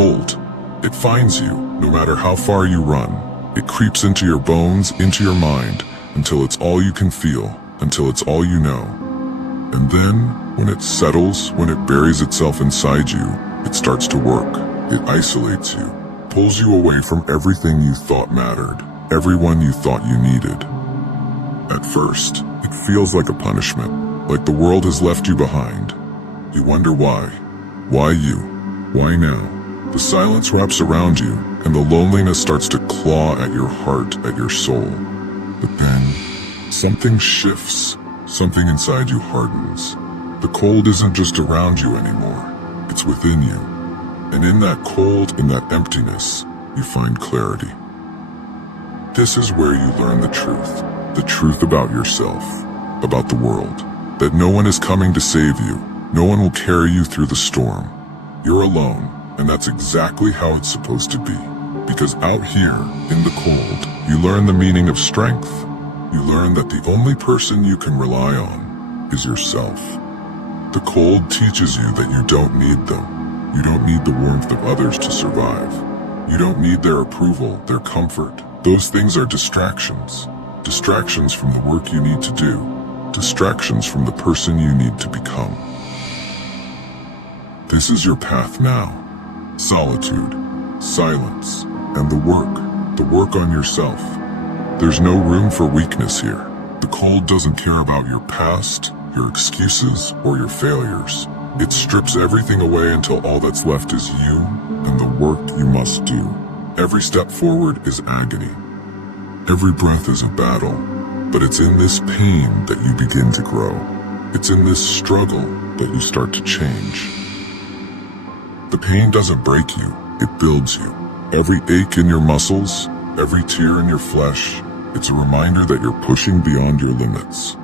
cold. It finds you, no matter how far you run. It creeps into your bones, into your mind, until it's all you can feel, until it's all you know. And then, when it settles, when it buries itself inside you, it starts to work. It isolates you, pulls you away from everything you thought mattered, everyone you thought you needed. At first, it feels like a punishment, like the world has left you behind. You wonder why. Why you? Why now? The silence wraps around you, and the loneliness starts to claw at your heart, at your soul. But then, something shifts. Something inside you hardens. The cold isn't just around you anymore. It's within you. And in that cold, in that emptiness, you find clarity. This is where you learn the truth about yourself, about the world, that no one is coming to save you. No one will carry you through the storm. You're alone. And that's exactly how it's supposed to be. Because out here, in the cold, you learn the meaning of strength. You learn that the only person you can rely on is yourself. The cold teaches you that you don't need them. You don't need the warmth of others to survive. You don't need their approval, their comfort. Those things are distractions. Distractions from the work you need to do. Distractions from the person you need to become. This is your path now. Solitude, silence, and the work on yourself. There's no room for weakness here. The cold doesn't care about your past, your excuses, or your failures. It strips everything away until all that's left is you and the work you must do. Every step forward is agony. Every breath is a battle, but it's in this pain that you begin to grow. It's in this struggle that you start to change. The pain doesn't break you, it builds you. Every ache in your muscles, every tear in your flesh, it's a reminder that you're pushing beyond your limits,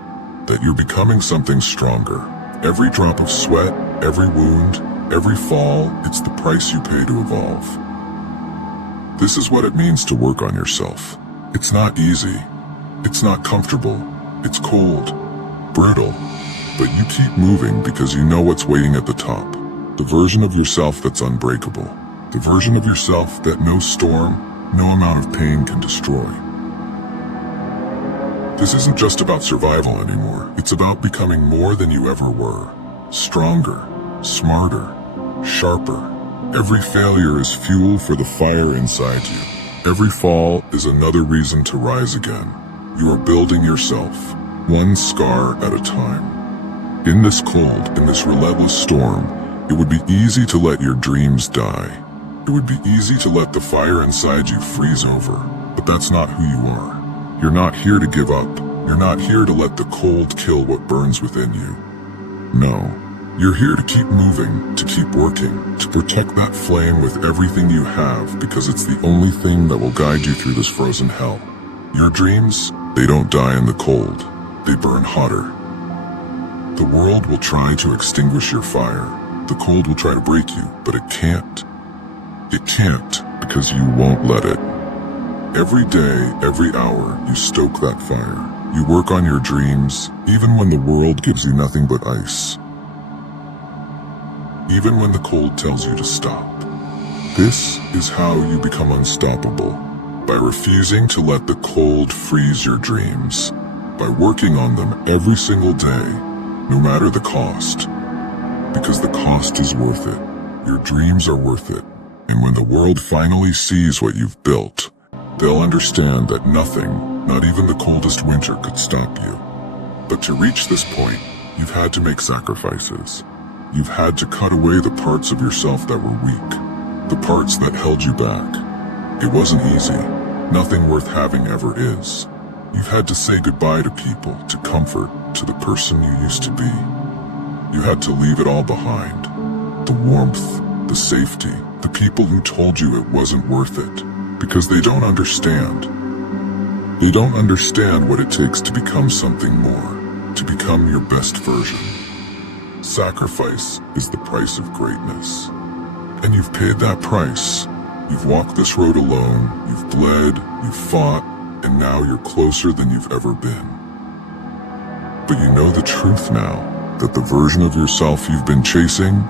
that you're becoming something stronger. Every drop of sweat, every wound, every fall, it's the price you pay to evolve. This is what it means to work on yourself. It's not easy, it's not comfortable, it's cold, brutal, but you keep moving because you know what's waiting at the top. The version of yourself that's unbreakable. The version of yourself that no storm, no amount of pain can destroy. This isn't just about survival anymore. It's about becoming more than you ever were. Stronger, smarter, sharper. Every failure is fuel for the fire inside you. Every fall is another reason to rise again. You are building yourself, one scar at a time. In this cold, in this relentless storm, it would be easy to let your dreams die. It would be easy to let the fire inside you freeze over, but that's not who you are. You're not here to give up. You're not here to let the cold kill what burns within you. No, you're here to keep moving, to keep working, to protect that flame with everything you have, because it's the only thing that will guide you through this frozen hell. Your dreams, they don't die in the cold. They burn hotter. The world will try to extinguish your fire. The cold will try to break you, but it can't. It can't, because you won't let it. Every day, every hour, you stoke that fire. You work on your dreams, even when the world gives you nothing but ice. Even when the cold tells you to stop. This is how you become unstoppable. By refusing to let the cold freeze your dreams. By working on them every single day, no matter the cost. Because the cost is worth it. Your dreams are worth it. And when the world finally sees what you've built, they'll understand that nothing, not even the coldest winter, could stop you. But to reach this point, you've had to make sacrifices. You've had to cut away the parts of yourself that were weak, the parts that held you back. It wasn't easy. Nothing worth having ever is. You've had to say goodbye to people, to comfort, to the person you used to be. You had to leave it all behind. The warmth, the safety, the people who told you it wasn't worth it. Because they don't understand. They don't understand what it takes to become something more, to become your best version. Sacrifice is the price of greatness. And you've paid that price. You've walked this road alone, you've bled, you've fought, and now you're closer than you've ever been. But you know the truth now, that the version of yourself you've been chasing,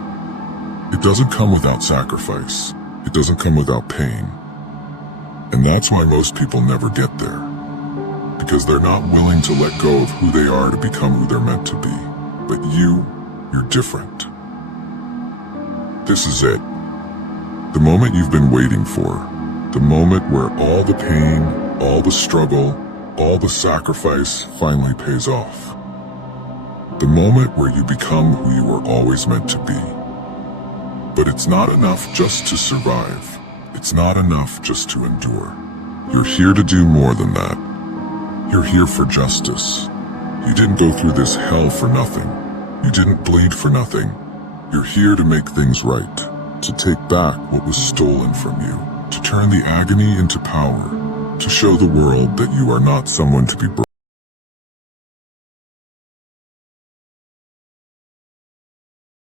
it doesn't come without sacrifice. It doesn't come without pain. And that's why most people never get there. Because they're not willing to let go of who they are to become who they're meant to be. But you're different. This is it. The moment you've been waiting for. The moment where all the pain, all the struggle, all the sacrifice finally pays off. The moment where you become who you were always meant to be. But it's not enough just to survive. It's not enough just to endure. You're here to do more than that. You're here for justice. You didn't go through this hell for nothing. You didn't bleed for nothing. You're here to make things right, to take back what was stolen from you, to turn the agony into power, to show the world that you are not someone to be broken.